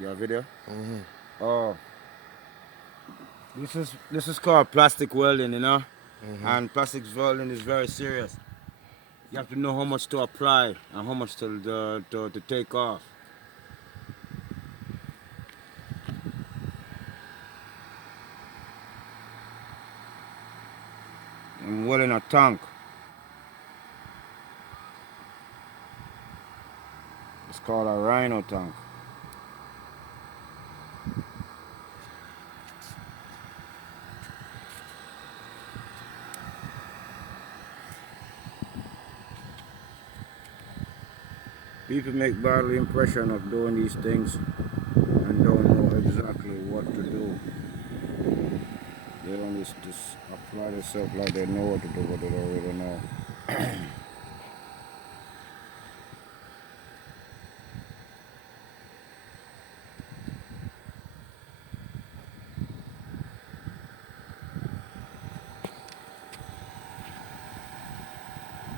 Your video? Mm-hmm. Oh, this is called plastic welding, you know? Mm-hmm. And plastic welding is very serious. You have to know how much to apply and how much to take off. I'm welding a tank. It's called a rhino tank. People make bad impression of doing these things and don't know exactly what to do. They only just apply themselves like they know what to do, but they don't really know.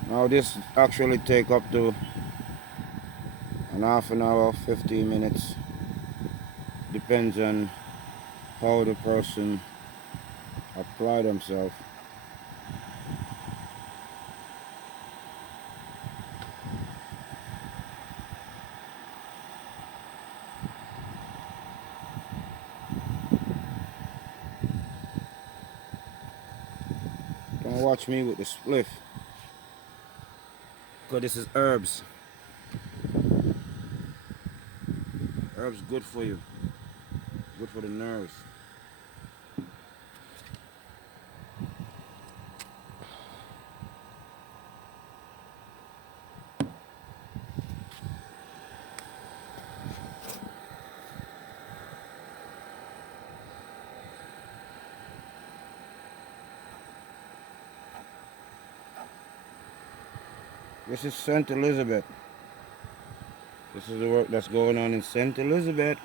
Now this actually take up to an half an hour, 15 minutes. Depends on how the person apply themselves. Don't watch me with the spliff, because this is herbs. Herbs good for you, good for the nerves. This is St. Elizabeth. This is the work that's going on in St. Elizabeth.